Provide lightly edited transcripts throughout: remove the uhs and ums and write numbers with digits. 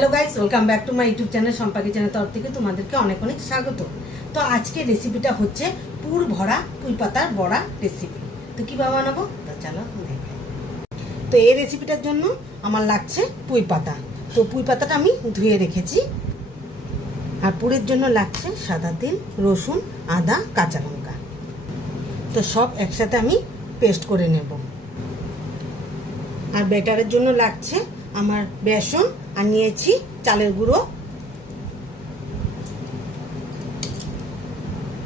Hello guys, welcome back to my YouTube channel সম্পাকি channel তরফ থেকে তোমাদেরকে অনেক অনেক স্বাগত। তো আজকে রেসিপিটা হচ্ছে পুর ভরা পুঁই পাতার বড়া রেসিপি। তো কীভাবে বানাবো তো চলো দেখাই। তো এই রেসিপিটার জন্য আমার লাগছে পুঁই পাতা। তো পুঁই পাতাটা আমি ধুয়ে রেখেছি। আর পুরের জন্য লাগছে সাদা তেল, রসুন, আদা, কাঁচা লঙ্কা। তো সব একসাথে আমি পেস্ট করে নেব। আর ব্যাটারের জন্য লাগছে আমার বেসন, আর নিয়েছি চালের গুঁড়ো।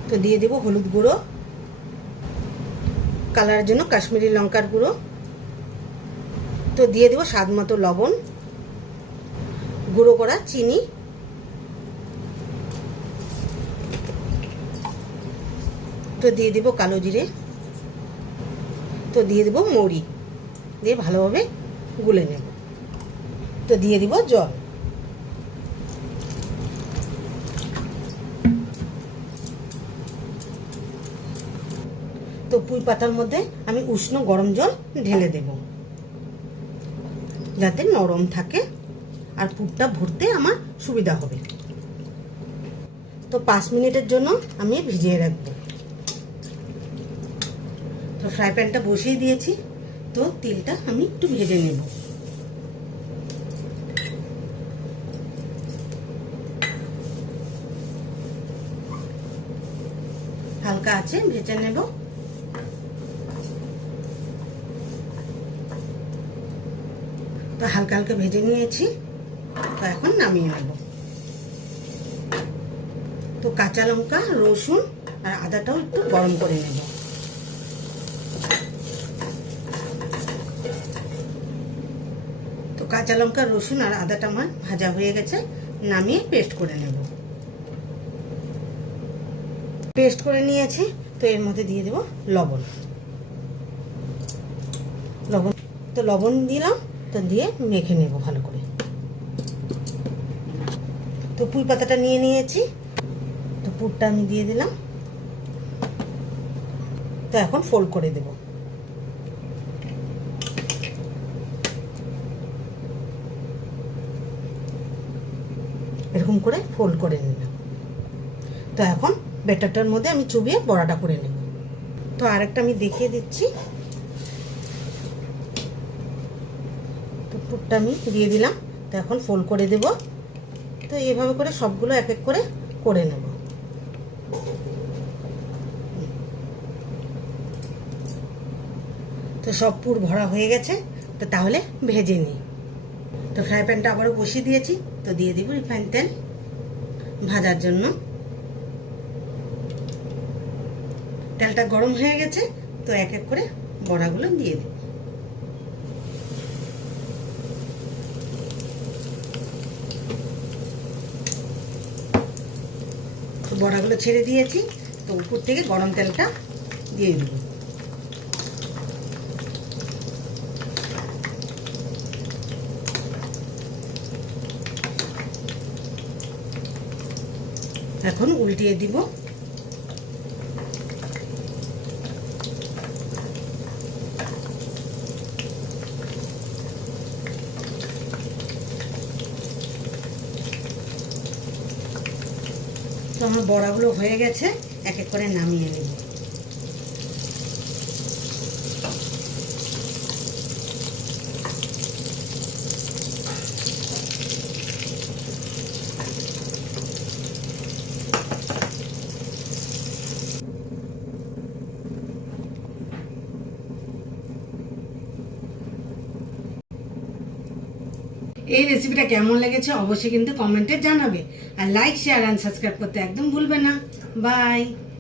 তো দিয়ে দেব হলুদ গুঁড়ো, কালারের জন্য কাশ্মীরি লঙ্কার গুঁড়ো। তো দিয়ে দেব স্বাদ মতো লবণ, গুঁড়ো করা চিনি, তো দিয়ে দেব কালো জিরে, তো দিয়ে দেব মৌরি, দিয়ে ভালোভাবে গুলে নেব। তো দিয়ে দিব জল। তো পুঁই পাতার মধ্যে আমি উষ্ণ গরম জল ঢেলে দেব যাতে নরম থাকে আর পুরটা ভরতে আমার সুবিধা হবে। তো 5 মিনিটের জন্য আমি ভিজিয়ে রাখবো। তো ফ্রাই প্যানটা বসিয়ে দিয়েছি। তো তেলটা আমি একটু ভেজে নেব। হালকা আছে ভেজে নেব। তো হালকা হালকা ভেজে নিয়েছি। তো এখন নামিয়ে নেব। তো কাঁচা লঙ্কা, রসুন আর আদাটাও একটু গরম করে নেব। তো কাঁচা লঙ্কা, রসুন আর আদাটা আমার ভাজা হয়ে গেছে, নামিয়ে পেস্ট করে নেব। পেস্ট করে নিয়েছি। তো এর মধ্যে দিয়ে দেব লবণ। তো লবণ দিলাম। তো দিয়ে মেখে নেব ভালো করে। তো পুঁই পাতাটা নিয়ে নিয়েছি। তো পুরটা আমি দিয়ে দিলাম। তো এখন ফোল্ড করে দেব। এরকম করে ফোল্ড করে নিলাম। তো এখন ব্যাটারটার মধ্যে আমি চুবিয়ে বড়াটা করে নেব। তো আরেকটা আমি দেখিয়ে দিচ্ছি। তো পুরটা আমি দিয়ে দিলাম। তো এখন ফোল্ড করে দেব। তো এইভাবে করে সবগুলো এক এক করে করে নেব। তো সব পুর ভরা হয়ে গেছে। তো তাহলে ভেজে নিই। তো ফ্রাই প্যানটা আবারও বসিয়ে দিয়েছি। তো দিয়ে দিব রিফাইন তেল ভাজার জন্য। তেলটা গরম হয়ে গেছে। তো এক এক করে বড়াগুলো দিয়ে দেব। তো বড়াগুলো ছেড়ে দিয়েছি। তো উপর থেকে গরম তেলটা দিয়ে দেব। এখন উল্টিয়ে দিব। তো আমার বড়াগুলো হয়ে গেছে, এক এক করে নামিয়ে নেব। এই রেসিপিটা কেমন লেগেছে অবশ্যই কিন্তু কমেন্টে জানাবে। আর লাইক, শেয়ার এন্ড সাবস্ক্রাইব করতে একদম ভুলবে না। বাই।